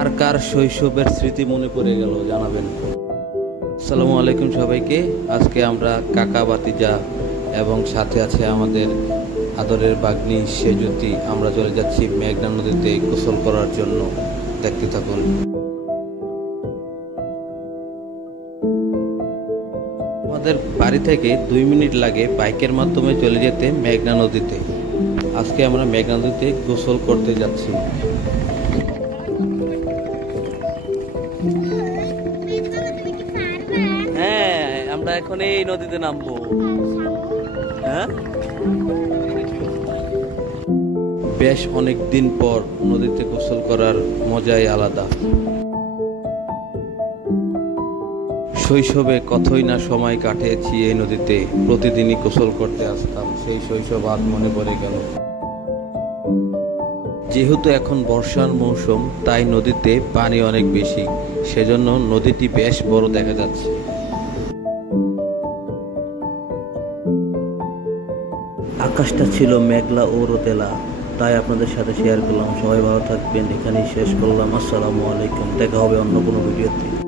কার কার শৈশবের স্মৃতি মনে পড়ে গেল জানাবেন। আসসালামু আলাইকুম সবাইকে। আজকে আমরা কাকা বাতিজা এবং সাথে আছে আমাদের আদরের বাগ্নি সেজুতি। আমরা চলে যাচ্ছি মেঘনা নদীতে গোসল করার জন্য। দেখতে থাকুন। আমাদের বাড়ি থেকে 2 মিনিট লাগে বাইকের মাধ্যমে চলে যেতে মেঘনা নদীতে। আজকে আমরা মেঘনা নদীতে গোসল করতে যাচ্ছি। হ্যাঁ, আমরা এখন এই নদীতে নামবো। হ্যাঁ, বেশ অনেক দিন পর নদীতে গোসল করার মজাই আলাদা। শৈশবে কতই না সময় কাটিয়েছি এই নদীতে, প্রতিদিনই গোসল করতে আসতাম। সেই শৈশব আজ মনে পড়ে গেল। যেহেতু এখন বর্ষার মৌসুম, তাই নদীতে পানি অনেক বেশি, সেজন্য নদীটি বেশ বড় দেখা যাচ্ছে। আকাশটা ছিল মেঘলা ও রোদেলা, তাই আপনাদের সাথে শেয়ার করলাম। সবাই ভালো থাকবেন, এখানেই শেষ করলাম। আসসালামু আলাইকুম। দেখা হবে অন্য কোনো ভিডিওতে।